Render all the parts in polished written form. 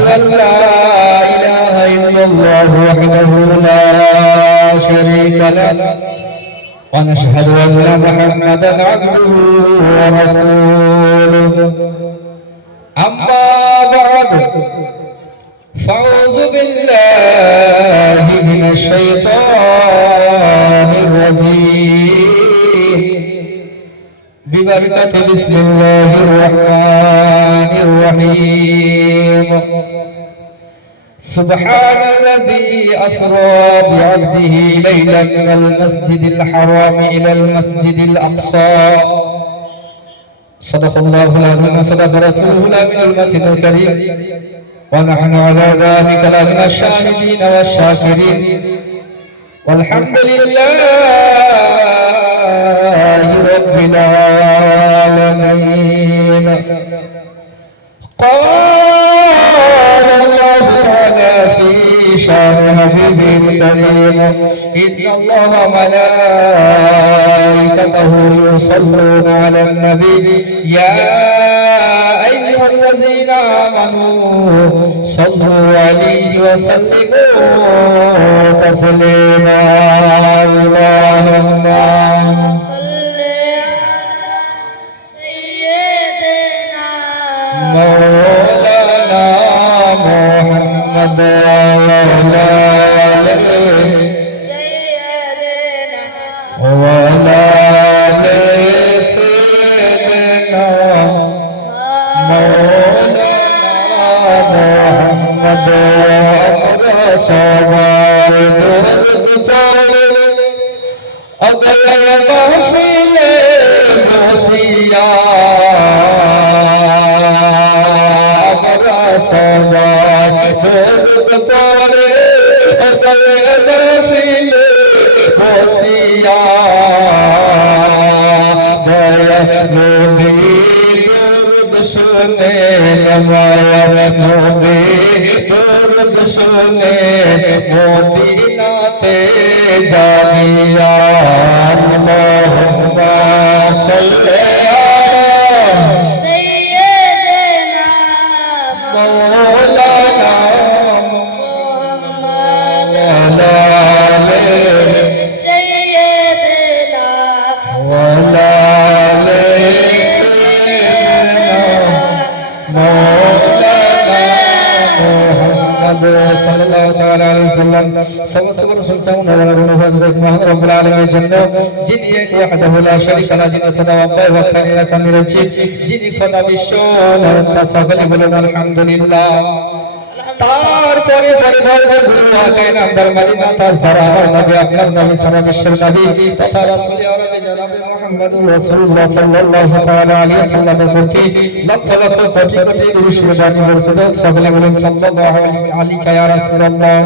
أن لا إله إلا الله وحده لا شريك له ونشهد أن محمدا عبده ورسوله أما بعد فأعوذ بالله من الشيطان الرجيم ببركة بسم الله الرحمن الرحيم سبحان الذي أسرى بعبده ليلا من المسجد الحرام إلى المسجد الأقصى صدق الله العظيم وصدق رسوله الأمين المتين الكريم ونحن على ذلك لمن الشاهدين والشاكرين والحمد لله رب العالمين. قال الله تعالى في شان حبيبه الكريم إن الله ملائكته يصلون على النبي يا أيها الذين آمنوا صلوا عليه وسلموا تسليما. اللهم مولانا محمد وعلى آله سيدنا وعلى آل سيدنا مولانا محمد وعلى মদিনাতে জানিয়া আল্লাহুম্মা সাল্লি সমস্ত প্রশংসা মহান রব্বুল আলামিনের জন্য যিনি এক ওয়াহদাহু লা শারীকা লাহু যিনি খোদা আব্বা ওয়া খালিক রচিত যিনি খোদা বিশ্ব নামতা সকলে বলেন আলহামদুলিল্লাহ। তারপরে নামদার মদিনা তাজদার আমার নবী আপনার নবী সারা বিশ্বের নবী তথা রাসূল আরবে জনাবে মুহাম্মদুর রাসূলুল্লাহ সাল্লাল্লাহু তাআলা আলাইহি ওয়াসাল্লামের প্রতি লক্ষ লক্ষ কোটি কোটি দরুদ বাণী বলছেন সকলে বলেন সাল্লাল্লাহু আলাইহি ইয়া রাসূলুল্লাহ।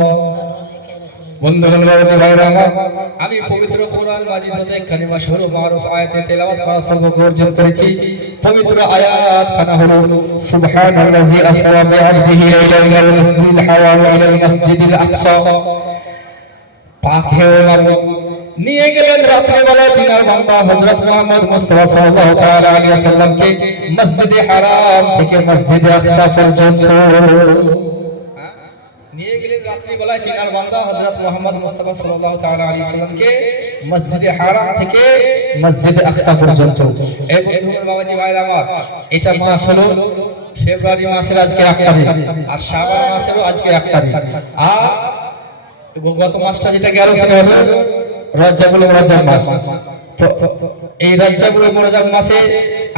বন্ধুগণ ভাইরা আমার, আমি পবিত্র কোরআন মাজিদ হতে কালিমা শুরু মারুফ আয়াতে তেলাওয়াত করা সৌভাগ্য অর্জন করেছি। পবিত্র আয়াত খানা হলো সুবহানাল্লাযী আসরা বিআবদিহি ইলাল মাসজিদিল হারাম ইলাল মাসজিদিল আকসা। পাক হে মাবুদ নিয়ে গেলেন রাত্রিবেলা তিনার বান্দা হযরত মুহাম্মদ মুস্তাফা সাল্লাল্লাহু তাআলা আলাইহি ওয়াসাল্লামকে মসজিদে হারাম থেকে মসজিদে আকসা পর্যন্ত নিয়ে গেলেন। রাত্রিবেলায় তিনার বান্দা হযরত মুহাম্মদ মুস্তাফা সাল্লাল্লাহু তাআলা আলাইহি ওয়াসাল্লামকে মসজিদে হারাম থেকে মসজিদে আকসা পর্যন্ত। এই বন্ধুগণ বাবাজি ভাইরা আমার, এটা মাস হলো ফেব্রুয়ারি মাসের আজকে 1 তারিখ আর শাবান মাসেরও আজকে 1 তারিখ। আর গত মাসটা যেটা গেল সেটা হলো রজবুল মুআজ্জম মাস। এই রজবুল মুআজ্জম মাসে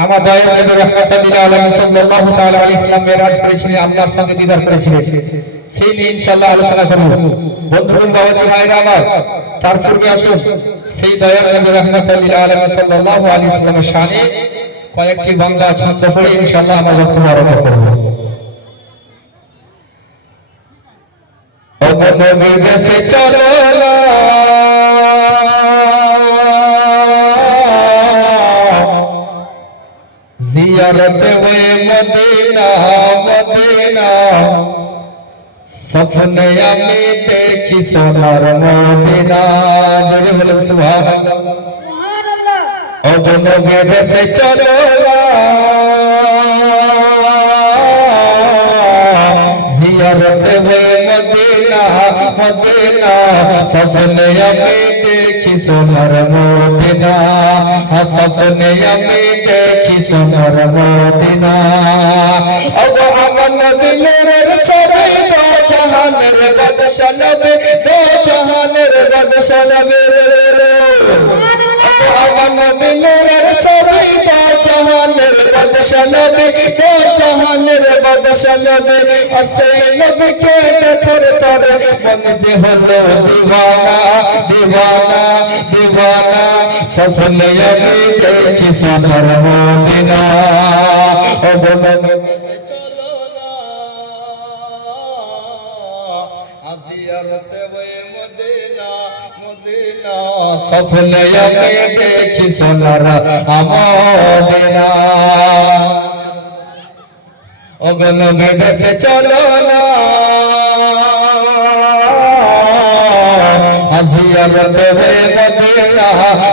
আমার দয়াল নবী রাহমাতুল লিল আলামিন সাল্লাল্লাহু তাআলা আলাইহি ওয়াসাল্লাম মেরাজ করেছিলেন, আল্লাহর সঙ্গে দিদার করেছিলেন। সেই নিয়ে ইনশাআল্লাহ আলোচনা করব। বন্ধুগণ বাবাজি ভাইরা আমার, তার পূর্বে আসুন সেই দয়াল নবী রাহমাতুল লিল আলামিন সাল্লাল্লাহু আলাইহি ওয়াসাল্লামের শানে কয়েকটি বাংলা ছন্দ পড়ে ইনশাআল্লাহ আমরা বক্তব্য আরম্ভ করব। ও নবী দেশে চলো না জিয়ারত ওয়ে মদিনা মদিনা, স্বপ্নে আমি দেখি সোনার মদিনা। জোরে বলুন সুবহানাল্লাহ সুবহানাল্লাহ। ও নবী দেশে চলো না জিয়ারত হয়ে মদিনা মদিনা স্বপ্নে আমি দেখি সোনার মদিনা স্বপ্নে আমি দেখি সোনার মদিনা ওগো আমার দিলের ছবি দো জাহানের বাদশা নবী দো জাহানের বাদশা নবী আমার দিলের ছবি দো জাহানের বাদশা নবী দো জাহানের বাদশা নবী আর সেই নবীকে দেখার তরে মন যে হলো দিওয়ানা দিওয়ানা দিওয়ানা স্বপ্নে আমি দেখি সোনার মদিনা ওগো নবী চলো না জিয়ারত হয়ে মদিনা মদিনা স্বপ্নে আমি দেখি সোনার মদিনা ওগো নবী বেশে চলো না জিয়ারত হয়ে মদিনা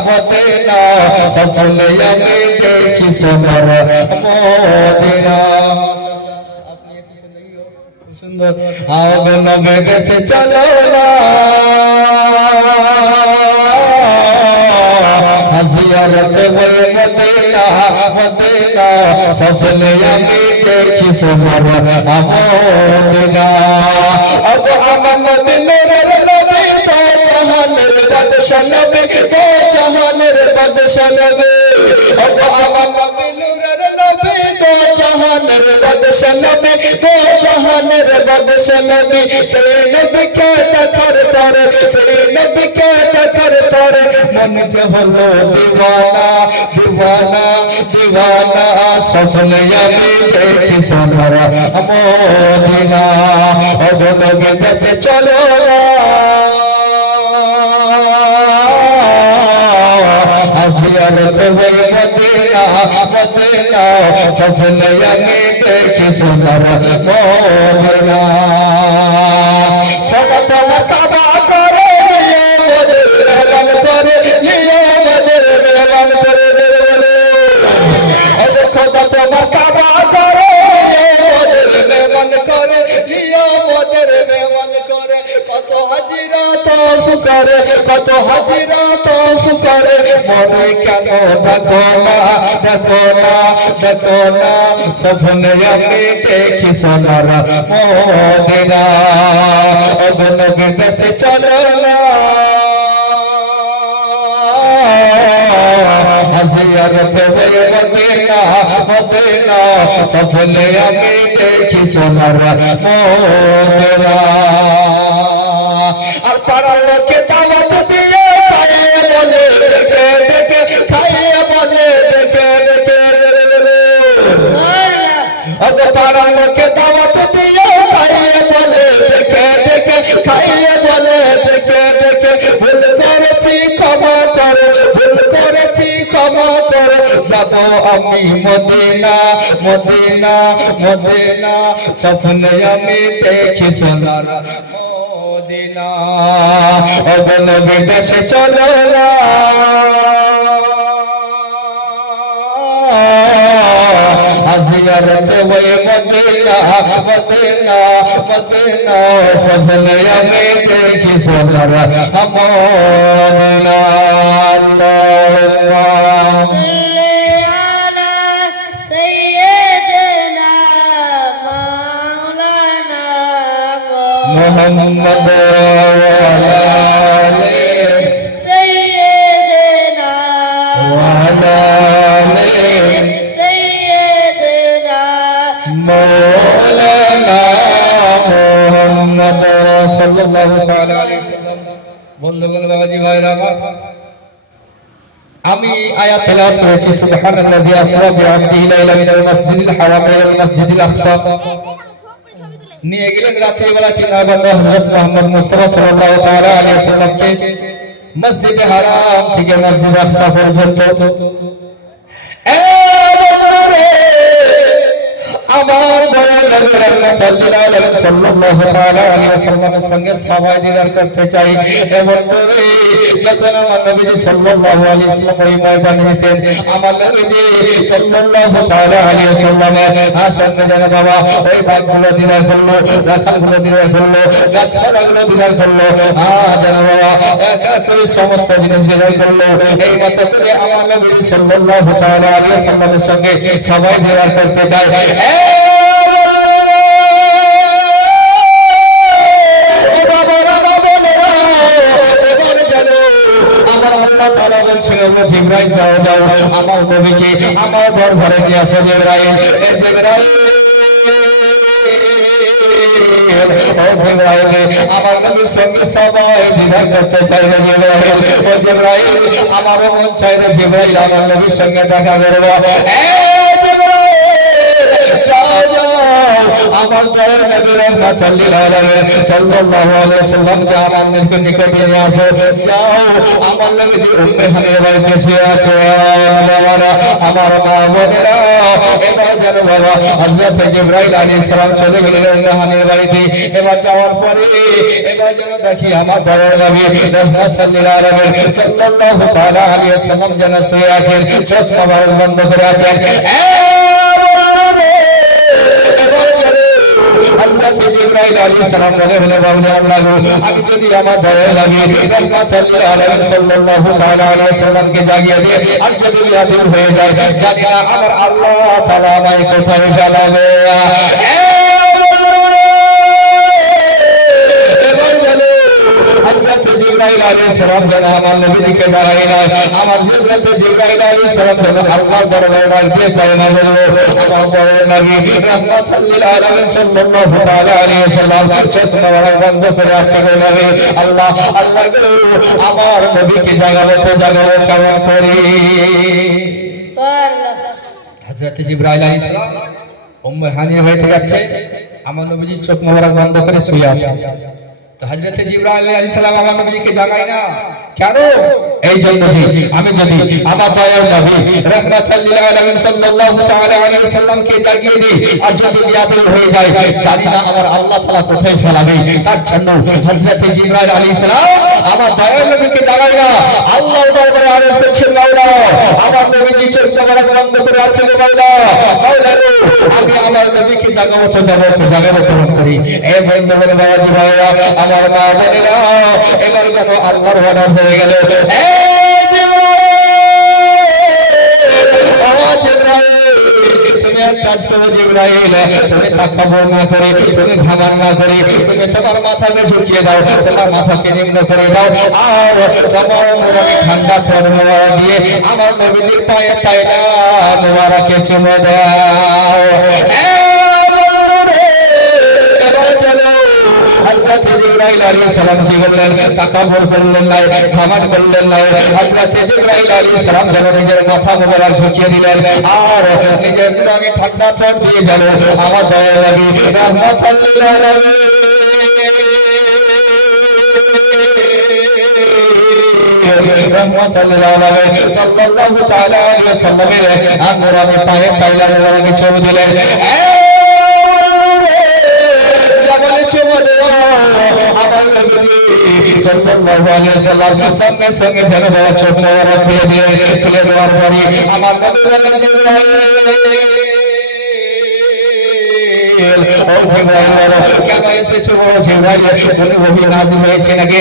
মদিনা স্বপ্নে আমি দেখি সোনার মদিনা সুন্দর ওগো নবী বেশে চলো না জিয়ারত হয়ে মদিনা মদিনা স্বপ্নে আমি দেখি সোনার মদিনা ওগো আমার দিলের নবী দো জাহানের বাদশা নবী দো জাহানের বাদশা নবী ওগো আমার দিলের নবী দো জাহানের বাদশা নবী দো জাহানের বাদশা নবী সেই নবীকে দেখার তরে সেই নবীকে দেখার তরে মন যে হলো দিওয়ানা দিওয়ানা দিওয়ানা স্বপ্নে আমি দেখি সোনার মদিনা ওগো নবী বেশে চলো জিয়ারত হয়ে মদিনা মদিনা স্বপ্নে আমি দেখি সোনার মদিনা তোমার কাবা করে মোদের মেহমান করে মোদের মেহমান করে খোদা তোমার কাবা করে মোদের মেহমান করে মোদের মেহমান করে কত হাজিরা তওফ করে কত হাজিরা তওফ করে মনে কেন ডাকো না ডাকো না ডাকো না স্বপ্নে আমি দেখি সোনার মদিনা ওগো নবী বেশে চলো না জিয়ারত হয়ে মদিনা মদিনা স্বপ্নে আমি দেখি সোনার মদিনা আর পাড়ার লোকে দাওয়াত দিয়ে খাইয়ে বলে দেখে দেখে খাইয়ে বলে দেখে দেখে ওগো পাড়ার লোকে দাওয়াত দিয়ে খাইয়ে বলে দেখে দেখে খাইয়ে বলে দেখে দেখে ভুল করেছি ক্ষমা করো ভুল করেছি ক্ষমা করো যাব আমি মদিনা মদিনা মদিনা স্বপ্নে আমি দেখি সোনার মদিনা ওগো নবী বেশে চলো না জিয়ারত হয়ে মদিনা মদিনা মদিনা স্বপ্নে আমি দেখি সোনার মদিনা محمد وعلى آله سيدنا وعلى آله سيدنا مولانا محمد صلى الله تعالى عليه وسلم বন্ধুগণ বাবাজি ভাইরা আমি আয়াত তেলাওয়াত করেছি সুবহানাল্লাযী আসরা বিআবদিহি লাইলাম মিনাল মাসজিদিল হারাম ইলাল মাসজিদিল আকসা নিয়ে গেলেন রাত্রিবেলা কিনাবা হযরত মুহাম্মদ মুস্তাফা সাল্লাল্লাহু তাআলা আলাইহি ওয়াসাল্লামকে মসজিদে হারাম থেকে মসজিদে আকসা পর্যন্ত আমার দয়াল নবী রাহমাতুল লিল আলামিন সাল্লাল্লাহু তাআলা আলাইহি ওয়াসাল্লামের সঙ্গে সবাই দিদার করতে চাই। এমন করে যখন আমার নবীজি সাল্লাল্লাহু আলাইহি ওয়াসাল্লাম ওই ময়দানে যেতেন, আমার নবীজি সাল্লাল্লাহু তাআলা আলাইহি ওয়াসাল্লামের সঙ্গে যেন বাবা ওই বাঘগুলো দিদার করলো, রাখালগুলো দিদার করলো, গাছপালাগুলো দিদার করলো, যেন বাবা এক এক করে সমস্ত জিনিস দিদার করলো। এই মতো করে আমার নবীজি সাল্লাল্লাহু তাআলা আলাইহি ওয়াসাল্লামের সঙ্গে সবাই দিদার করতে চায়। জিবরাইল যাও যাও আমার নবীকে আমার দরবারে নিয়ে আসো। জিবরাইল আমার নবীর সঙ্গে সবাই দিদার করতে চাইবে। জিবরাইল ও জিবরাইল আমারও মন চাইবে জিবরাইল আমার নবীর সঙ্গে দেখা করবো। আমার দয়াল নবী রাহমাতুল লিল আলামিন সাল্লাল্লাহু আলাইহি ওয়াসাল্লামকে আমার নিকটে নিয়ে আসো। যাও আমার নবীজি উম্মে হানির বাড়িতে শুয়ে আছে। বাবারা আমার মা বোনেরা, এবার যেন বাবা হযরত জিবরাইল আলাইহিস সালাম চলে গেলেন উম্মে হানির বাড়িতে। এবার যাওয়ার পরে এবার যেন দেখি আমার দয়াল নবী রাহমাতুল লিল আলামিন সাল্লাল্লাহু তাআলা আলাইহি ওয়াসাল্লাম যেন শুয়ে আছেন, চোখ মোবারক বন্ধ করে আছেন। জিবরাইল আলাইহিস সালাম বলে বলে আল্লাহ আমি যদি আমার দয়া লাগে রাহমাতুল লিল আলামিন সাল্লাল্লাহু তাআলা আলাইহি ওয়াসাল্লামকে জাগিয়ে দিয়ে আর যদি আদিল হয়ে যায়, জানি না আমার আল্লাহ তাআলা আমায় কোথায় ফেলাবে। জিবরাইল আলাইহিস সালাম যেন আমার নবীকে দাঁড়ায় না, আমার হযরত জিবরাইল আলাইহিস সালাম যেন আল্লাহর দরবারে ডাকতে পারে না। আমার বড় নবী রাহমাতুল লিল আলামিন সাল্লাল্লাহু তাআলা আলাইহি ওয়াসাল্লাম চোখ মোবারক বন্ধ করে আছে। নবী আল্লাহ আল্লাহ আমার নবীকে জাগাবো তো জাগাবো কেমন করে? সুবহানাল্লাহ। হযরত জিবরাইল আলাইহিস সালাম উম্মে হানির বাড়িতে যাচ্ছে, আমার নবীজি চোখ মোবারক বন্ধ করে শুয়ে আছে। তো হযরত জিবরাইল আলাইহিস সালাম আমার নবীকে জাগায় না কেন? এই জন্য যে আমি যদি আমার দয়াল নবী রাহমাতুল লিল আলামিন সাল্লাল্লাহু তাআলা আলাইহি ওয়াসাল্লামকে জাগিয়ে দিই আর যদি বিয়াদুল হয়ে যায়, জানি না আমার আল্লাহ তাআলা কোথায় ফেলাবে। তার জন্য হযরত জিবরাইল আলাইহিস সালাম আমার দয়াল নবীকে জাগায় না, আল্লাহর দরবারে আরজ করছেন, মাওলা আমার নবীজি চোখ মোবারক বন্ধ করে আছে, মাওলা মাওলা আমি আমার নবীকে জাগাবো তো জাগাবো কেমন করে? এই বন্ধুগণ বাবাজি ভাইরা আমার মা বোনেরা, এবার যেন আল্লাহর অর্ডার হয়ে গেল। তুমি এক কাজ করো জিবরাইল, তুমি তাকাবো না করে, তুমি ঘামার না করে, তুমি তোমার মাথাকে ঝুঁকিয়ে দাও, তোমার মাথাকে নিম্ন করে দাও, আর তোমার মুবারক ঠান্ডা চরমা দিয়ে আমার নবীজির পায়ে পায়রা মুবারকে চুমে দাও। হযরত জিবরাইল আলাইহিস সালাম কি বললেন? তাকাব্বুর করলেন না, ঘামাট করলেন না। হযরত জিবরাইল আলাইহিস সালাম যেন নিজের মাথা মোবারক ঝুঁকিয়ে দিলেন আর নিজের মুখে ঠান্ডা চর দিয়ে গেল। আমার দয়াল নবী রাহমাতুল লিল আলামিন রাহমাতুল লিল আলামিন সাল্লাল্লাহু তাআলা আলাইহি ওয়াসাল্লামের নূরানি পায়ে পায়লা মুবারকে চুমু দিলেন। সাল্লাল্লাহু আলাইহি ওয়াসাল্লাম সঙ্গে সঙ্গে যেন চোখ মোবারক খুলে দেওয়ার পরে আমার নবী বলেন, জিবরাইল ও জিবরাইল কেন এসেছো? জিবরাইল বলে ওহী নাযিল হয়েছে নাকি?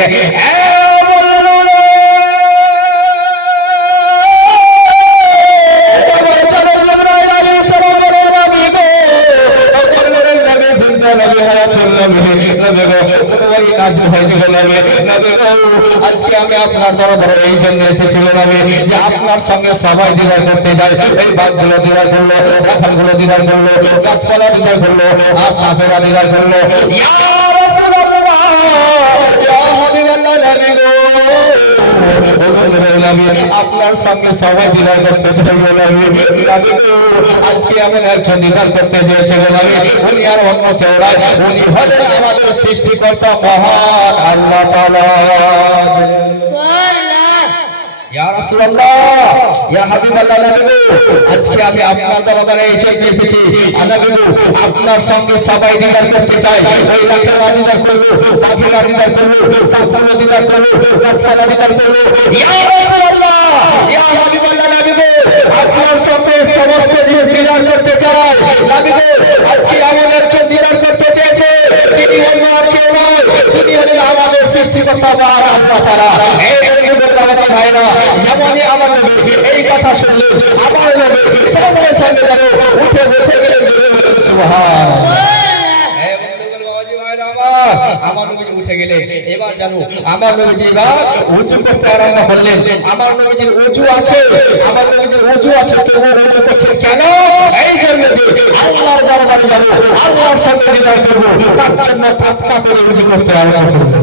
আজকে আমি আপনার দরবারে এই জন্য এসেছিলাম যে আপনার সঙ্গে সবাই দিদার করতে যায়। এই বাঘগুলো দিদার করলো, রাখালগুলো দিদার করলো, গাছপালা দিদার করলো, আসাফেরা দিদার করলো। ইয়া রাসূলুল্লাহ, ইয়া হাবিবাল্লাহ, নবী গো আপনার সঙ্গে সবাই দিদার করতে চাই। আজকে আমি একজন দিদার করতে চেয়েছি। উনি আর অন্য কেউ নয়, উনি হলেন আমাদের সৃষ্টিকর্তা মহান আল্লাহ তাআলা। ইয়া রাসূলুল্লাহ, ইয়া হাবিবাল্লাহ, নবী আজকে আমি আপনার দরবারে এসেছি, নবী আপনার সঙ্গে সবাই দিদার করতে চাই। ওই লাখেরা দিদার করব, বাকিরা দিদার করব, সাফারা দিদার করব, গাছপালা দিদার করব। ইয়া রাসূলুল্লাহ, ইয়া হাবিবাল্লাহ, নবী আপনার সঙ্গে সমস্ত জিনিস দিদার করতে চাই। নবী আজকে আমাদের একজন দিদার করতে চেয়েছে, তিনি অন্য আর কেউ নয়, তিনি হলেন আমাদের সৃষ্টিকর্তা আল্লাহ তাআলা। ভাইরা, যেমনই আমার নবী এই কথা শুনলে আমার নবী সঙ্গে সঙ্গে যেন উঠে বসে গেলেন। সুবহানাল্লাহ। আমার নবী উঠে গেলে এবার জানো আমার নবীজি এবার ওযু করতে আরম্ভ করলেন। আমার নবীজির ওযু আছে, আমার নবীজির ওযু আছে, তবু ওযু করছে কেন? এই জন্য যে আল্লাহর দরবারে যাব, আল্লাহর সঙ্গে দিদার করব, তার জন্য টাটকা করে ওযু করতে আরম্ভ করব।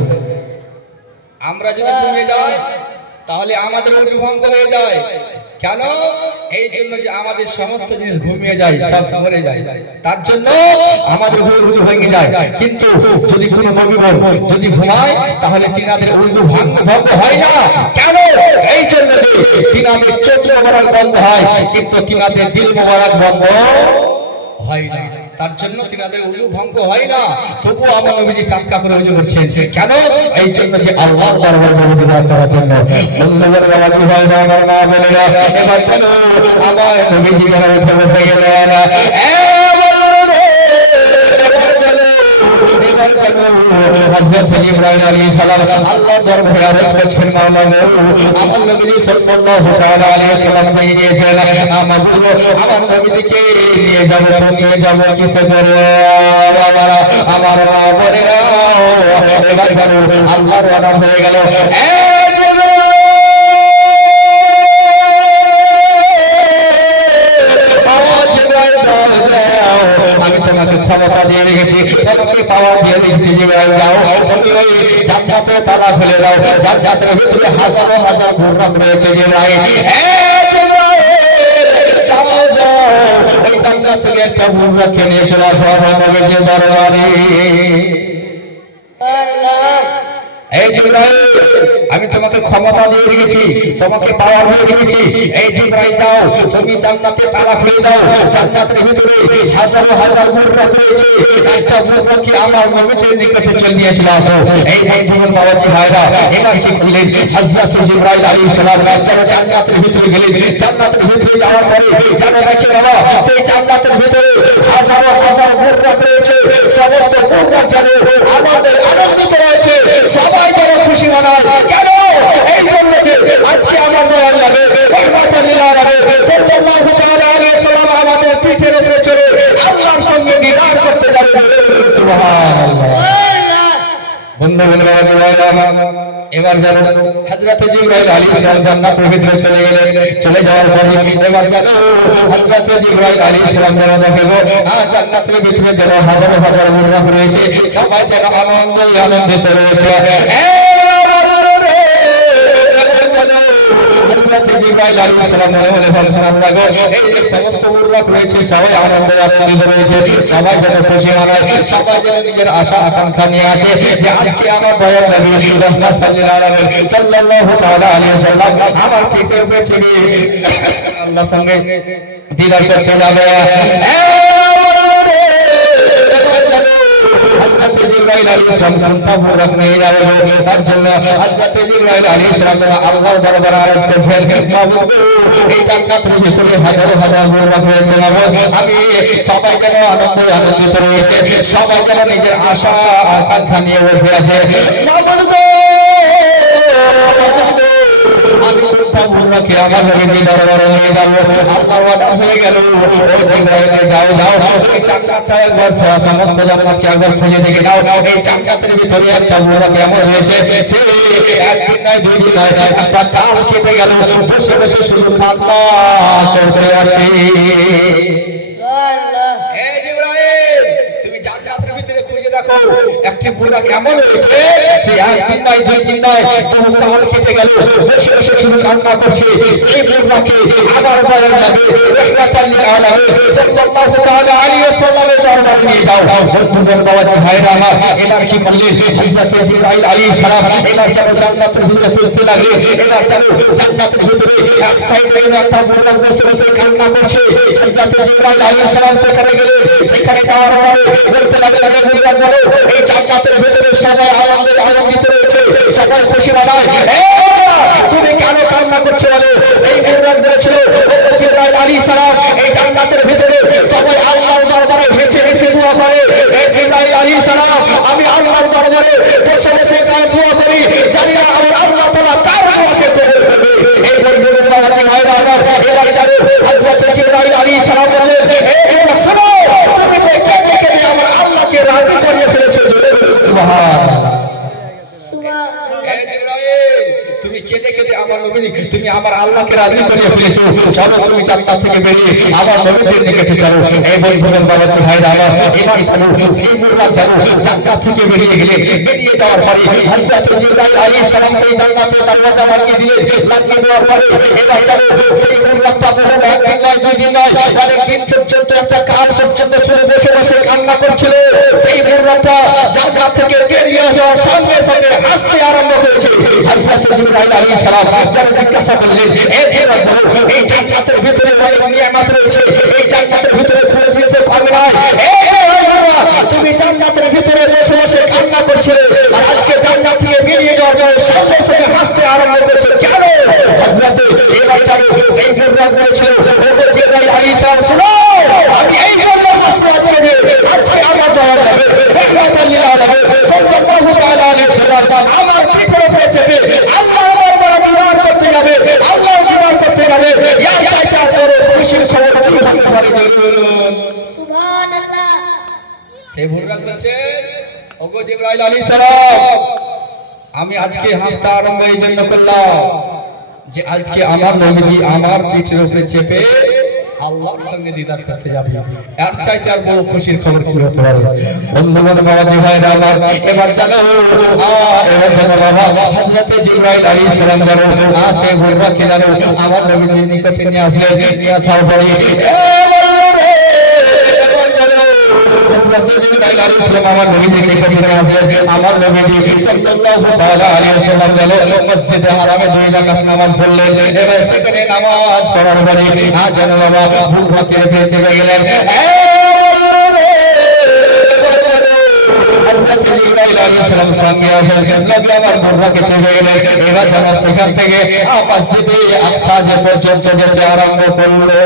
আমরা যদি ঘুমিয়ে যাই তাহলে আমাদের ওযু ভঙ্গ হয়ে যায়। কেন? এই জন্য যে আমাদের সমস্ত জিনিস ঘুমিয়ে যায়, সব মরে যায়, তার জন্য আমাদের ওযু ভেঙে যায়। কিন্তু যদি কোনো নবী যদি ঘুমায় তাহলে তিনাদের ওযু ভঙ্গ হয় না। কেন? এই জন্য যে তিনাদের চোখ মোবারক বন্ধ হয় কিন্তু তিনাদের দিল মোবারক বন্ধ হয় না, তার জন্য তিনাদের ওযু ভঙ্গ হয় না। তবু আমার নবীজি টাটকা করে ওযু করছেন কেন? এই জন্য যে আল্লাহর দরবারে দিদার করার জন্য। বন্ধুগণ, বাবা কি ভাই আমার মা বোনেরা, এবার চলো আমার নবীজি যেন উঠে বসে গেলেন। হযরত ইব্রাহিম আলাইহিস সালাম আল্লাহর দরবারে আরজ করছেন, মাওলানা আমার নবী সাল্লাল্লাহু তাআলা আলাইহি সাল্লাম থেকে গিয়েছেন, আমার নবীকে নিয়ে যাব, তো নিয়ে যাব কিসে করে? আমার মা বোনেরা, এবার জানো আল্লাহর অর্ডার হয়ে গেল, আমি তোমাকে ক্ষমতা দিয়ে রেখেছি, তোমাকে পাওয়ার দিয়ে রেখেছি, জিবরাইল যাও তুমি ওই জান্নাতের তালা খুলে দাও, জান্নাতের ভিতরে হাজারো হাজার ঘোড়া রয়েছে, জিবরাইল যাও যাও ওই জান্নাত থেকে একটা ঘোড়াকে নিয়ে চলে আসো আমার নবীর দরবারে। এই জিবরাইল, আমি তোমাকে ক্ষমতা দিয়ে রেখেছি, তোমাকে পাওয়ার দিয়ে রেখেছি, এই জিবরাইল যাও তুমি জান্নাতের তালা খুলে দাও, জান্নাতের ভিতরে হাজারো হাজার ঘোড়া রয়েছে, একটা ঘোড়াকে আমার নবীর নিকটে চলে দিয়েছিল আসো। এই বন্ধুগণ, বাবাজি ভাইরা, এবার কি করলেন? হযরত জিবরাইল আলাইহিস সালাম জান্নাতের ভিতরে গেলেন। জান্নাতের ভিতরে যাওয়ার পরে জানো নাকি বাবা, সেই জান্নাতের ভিতরে হাজারো হাজার ঘোড়া রয়েছে, সমস্ত ঘোড়া যেন আমাদের আনন্দিত রয়েছে, সবাই যেন খুশি মানায়। কেন? এই জন্য যে আজকে আমার দয়াল লাগে সাল্লাল্লাহু আলাইহি ওয়াসাল্লাম আমাদের পিঠের উপরে চড়ে আল্লাহর সঙ্গে দিদার করতে যাবে। সুবহানাল্লাহ। বন্ধুগণ, এবার জানো হযরত জিবরাইল আলাইহিস সালাম জান্নাতের ভিতরে চলে গেলেন। চলে যাওয়ার পরে এবার জানো হযরত জিবরাইল আলাইহিস সালাম যেন দেখে জান্নাতের ভিতরে যেন হাজার হাজার ঘোড়া রয়েছে, সবাই যেন আনন্দিত রয়েছে। জিবরাইল আলাইহিস সালাম মনে মনে ভাবছেন, আল্লাহ গো, এই যে সমস্ত ঘোড়া রয়েছে সবাই আনন্দে আনন্দিত রয়েছে, সবাই যেন খুশি মানায়, সবাই যেন নিজের আশা আকাঙ্ক্ষা নিয়ে আছে যে আজকে আমার দয়াল নবী রাহমাতুল লিল আলামিন সাল্লাল্লাহু তাআলা আলাইহি ওয়াসাল্লাম আমার পিঠে উপরে চেপে আল্লাহর সঙ্গে দিদার করতে যাবে। হযরত জিবরাইল আলাইহিস সালাম ঘন্টা মুবারক নিয়ে যাবে, তার জন্য হযরত জিবরাইল আলাইহিস সালাম আল্লাহর দরবারে আরজ করছেন, মাবুদ এই জান্নাতের ভিতরে হাজার হাজার ঘোড়া রয়েছে, মাবুদ আমি সবাই যেন আনন্দিত রয়েছে, সবাই যেন নিজের আশা আকাঙ্ক্ষা নিয়ে বসে আছে। মাবুদ আমি ঘোড়াকে আমার নবীর দরবারে নিয়ে যাব। আল্লাহর ওয়াদা হয়ে গেল, ও জিবরাইল যাও যাও এই জান্নাতটা একবার সমস্ত জান্নাতকে একবার খুঁজে দেখে দাও, এই জান্নাতের ভিতরে একটা ঘোড়া কেমন হয়েছে, সে একদিন নয় দুই দিন নয়, একটা কাল কেটে গেল, বসে বসে শুধু কান্না করতে আছে। সুবহানাল্লাহ। এই জিবরাইল তুমি জান্নাতের ভিতরে খুঁজে দেখো, একটি বুড়াক এমন হয়েছে যে একদিন নয় দুই দিন নয় বহু কাল কেটে গেল, বসে বসে শুধু কান্না করছে। এই বুড়াকে আবার দয়া লাগে রাহমাতাল লিল আলামিন সাল্লাল্লাহু তাআলা আলাইহি ওয়াসাল্লামের দরবারে নিয়ে যাও। বন্ধুগণ, বাবাজি ভাইরা আমার, এবার কি করলেন? হযরত জিবরাইল আলাইহিস সালাম এবার যেন জান্নাতের ভিতরে চলতে লাগলেন। এবার যেন জান্নাতের ভিতরে এক সাইডে একটা বুড়া বসে বসে কান্না করছে। হযরত জিবরাইল আলাইহিস সালাম সেখানে গেলেন। সেখানে যাওয়ার পরে বলতে লাগলেন, বুড়া বলো, এই জান্নাতের ভিতরে সবাই আনন্দিত রয়েছে, সবাই খুশি মানায়, তুমি কেন কান্না করছো বলো? এই বুড়া বলেছিল, জিবরাইল আলাইহিস সালাম, এই জান্নাতের ভিতরে সবাই আল্লাহর দরবারে হেসে হেসে দোয়া করে। এই জিবরাইল আলাইহিস সালাম, আমি আল্লাহর দরবারে বসে বসে দোয়া করি, জানি না আমার আল্লাহ তাআলা কার দোয়াকে কবুল করবে। এই বন্ধুদের বাবাজি ভাইরা আমার, এবার জানো হযরত জিবরাইল আলাইহিস সালাম বললেন, এই বুড়া শোনো, তুমি যে কেঁদে কেঁদে আমার আল্লাহকে রাজি করিয়ে ফেলেছো। সুবহানাল্লাহ। তুমি কেঁদে কেঁদে আমার নবী, তুমি আমার আল্লাহকে রাজি করিয়ে ফেলেছো। চলো তুমি জান্নাত থেকে বেরিয়ে আমার নবীর নিকটে চলো। এই বন্ধুগণ, বাবাজি ভাইরা আমার, এবার চলো এই বুড়া চলো জান্নাত থেকে বেরিয়ে গেলে, বেরিয়ে যাওয়ার পরে হযরত জিবরাইল আলাইহিস সালাম সেই জান্নাতের দরজা লাগিয়ে দিলেন। লাগিয়ে দেওয়ার পরে এবার চলো সেই বুড়াটা বড় একদিন নয় দুই দিন নয় অনেকদিন পর্যন্ত একটা কাল পর্যন্ত শুধু বসে বসে কান্না করছিল। সেই বুড়াটা জান্নাত থেকে বেরিয়ে যাওয়ার সঙ্গে সঙ্গে হাসতে আরম্ভ করেছে। হযরত জিবরাইল আলাইহিস সালাম যেন জিজ্ঞাসা করলেন, এই জান্নাতের ভিতরে অনেক নিয়ামত রয়েছে, এই জান্নাতের ভিতরে খুঁজেছে কম নয়, তুমি জান্নাতের ভিতরে বসে বসে কান্না করছিলে, আর আজকে জান্নাত থেকে বেরিয়ে যাওয়ার পর সঙ্গে সঙ্গে হাসতে আরম্ভ করেছে কেন? হযরত এবার জানো সেই বুড়া বলেছিল, ও জিবরাইল আলাইহিস সালাম শোনো, আমি এই জন্য হাসতে আছি যে আজকে আমার দয়া হবে রাহমাতাল লিল আলামিন সাল্লাল্লাহু তাআলা আলাইহি ওয়াসাল্লাম আমার পিঠের উপরে চেপে আল্লাহর দরবারে দোয়া করতে যাবে, আল্লাহর দোয়া করতে যাবে। ইয়া চাচা বড় খুশির খবর কি হতে পারে? সুবহানাল্লাহ। সেই বুড়া বলছে, ওগো জিবরাইল আলাইহিস সালাম, আমি আজকে হাসতে আরম্ভ এই জন্য করলাম যে আজকে আমার নবীজি আমার পিঠের উপরে চেপে আল্লাহর সঙ্গে দিদার করতে যাবে। এর চাইতে আর বড় খুশির খবর কি হতে পারে? বন্ধুগণ, বাবাজি ভাইরা আমার, এবার জানো বাবা হযরত জিবরাইল আলাইহিস সালাম জানো সেই বুড়াকে জানো আমার নবীজির নিকটে নিয়ে আসলেন। নিয়ে আসার পরে আমার নবীজির নিকটে নিয়ে আসলেন। আমার নবীজি সাল্লাল্লাহু তাআলা আলাইহি ওয়াসাল্লাম গেল মসজিদে হারামে 2 রাকাত নামাজ পড়লেন। এবার সেখানে নামাজ পড়ার পরে যেন বাবা বুড়াকে পেছে গেলেন। এবার যারা সেখান থেকে মসজিদে আকসা যে পর্যন্ত যেতে আরম্ভ করলো।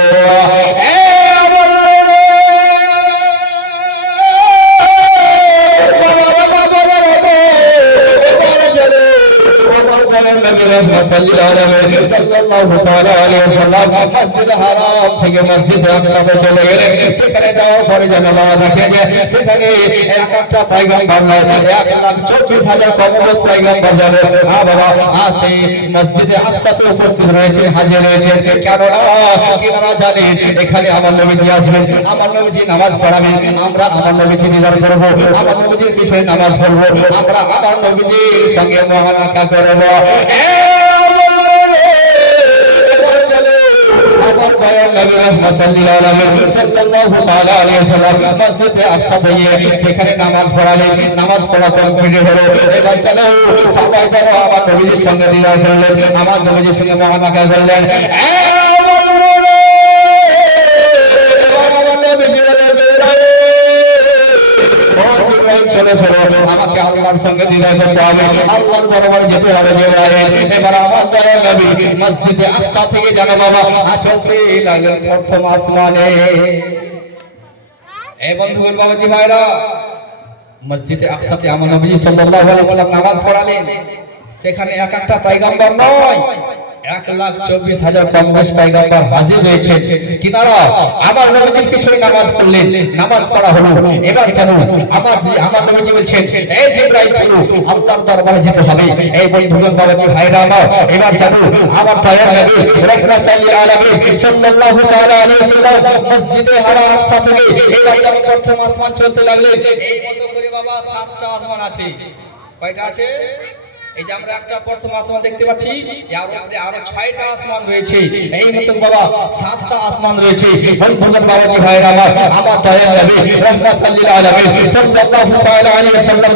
মসজিদ হারাম থেকে মসজিদ আকসাতে চলে গেলেন। সেখানে যাওয়ার পরে যেন বাবা দেখে সেখানে এক একটা পয়গম্বর নয় 1,24,000 কমবক্স পয়গম্বর যাবে। বাবা সেই মসজিদে আকসাতে উপস্থিত রয়েছে, হাজির রয়েছে। কেননা জানেন এখানে আমার নবীজি আসবেন, আমার নবীজি নামাজ পড়াবেন, আমরা আমার নবীজি দিদার করব, আমার নবীজির পিছনে নামাজ পড়ব, আমরা আমার নবীজির সঙ্গে মুআমালা করব। সেখানে নামাজ পড়ালেন, নামাজ পড়া কমপ্লিট হলো। এবার চলো সবাই চলো আমার নবীজির সঙ্গে দিদার করলেন, আমার নবীজির সঙ্গে মুআমালা করলেন। চলো চলো আমাকে আল্লাহর সঙ্গে দিদার করতে হবে, আল্লাহর দরবারে যেতে হবে। এবার আমার দয়া নবী মসজিদে আকসা থেকে যেন বাবা চলতে লাগলেন প্রথম আসমানে। এই বন্ধুগণ, বাবাজি ভাইরা, মসজিদে আকসাতে আমার নবী সাল্লাল্লাহু আলাইহি ওয়াসাল্লাম নামাজ পড়ালেন। সেখানে এক একটা পয়গম্বর নয়, 1,24,000 কমবক্স পয়গম্বর হাজির হয়েছে। কিনারা আমার নবীজির পিছনে নামাজ পড়লেন, নামাজ পড়া হলো। এবার জানো আমার নবীজি বলছেন, এই জিবরাইল চলো আল্লাহর দরবারে যেতে হবে। এই বন্ধুগণ, বাবাজি ভাইরা আমার, এবার জানো আমার দয়ার নবী রাহমাতাল লিল আলামিন সাল্লাল্লাহু তাআলা আলাইহি ওয়াসাল্লাম মসজিদে হারাম আকসা থেকে এবার জানো প্রথম আসমান চলতে লাগলেন। এই মত করে বাবা 7 7টা আসমান আছে। কয়টা আছে? এই যে আমরা একটা প্রথম আসমান দেখতে পাচ্ছি, আর উপরে আরো 6টা আসমান রয়েছে। এই মতন বাবা 7টা আসমান রয়েছে। বন্ধুগণ, বাবাজি ভাইরা আমার দয়াল নবী রাহমাতুল লিল আলামিন সাল্লাল্লাহু তাআলা আলাইহি ওয়াসাল্লাম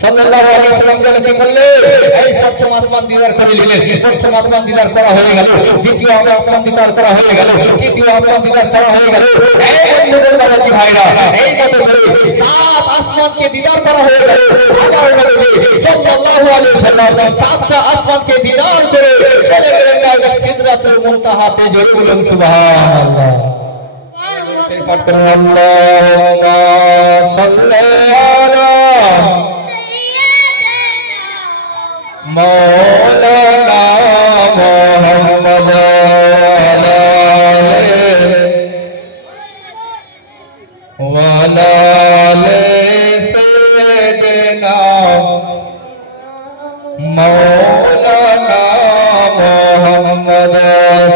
সাল্লাল্লাহু আলাইহি ওয়াসাল্লাম কি করলেন? এই প্রথম আসমান দিদার করে নিলেন। প্রথম আসমান দিদার করা হয়ে গেল, দ্বিতীয় আসমান দিদার করা হয়ে গেল, তৃতীয় আসমান দিদার করা হয়ে গেল। এই বন্ধুগণ, বাবাজি ভাইরা, এই মত করে 7 আসমানকে দিদার করা হয়ে গেল। আমার নবী সাল্লাল্লাহু আলাইহি ওয়াসাল্লাম 7টা আসমানকে দিদার করে চলে গেলেন সিদরাতুল মুনতাহাতে। জোরে বলুন সুবহানাল্লাহ। পাঠ করুন আল্লাহুম্মা সাল্লি আলা مولانا محمد وعلى آل سيدنا مولانا محمد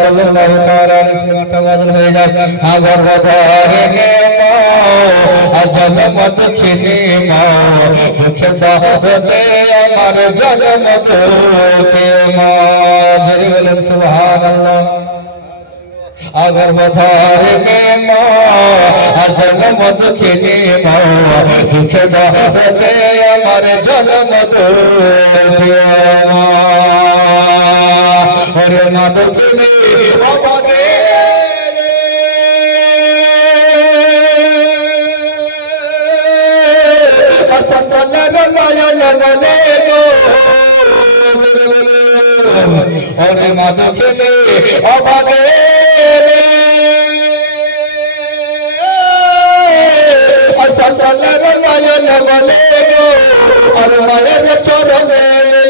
sallallahu ta'ala alaihi wasallam tawazun হয়ে যায়। আগর বাজারে গে আজব মদখিনে মা মুখে দাহতে আমার জজম তোকে মা। জোরে বলেন সুবহানাল্লাহ। আগর বাজারে গে মা আজব মদখিনে মা মুখে দাহতে আমার জজম তোকে মা। ওরে মা দখিনে বাবারে ওরে মা দখিনে অবাগে মায়ের চরণে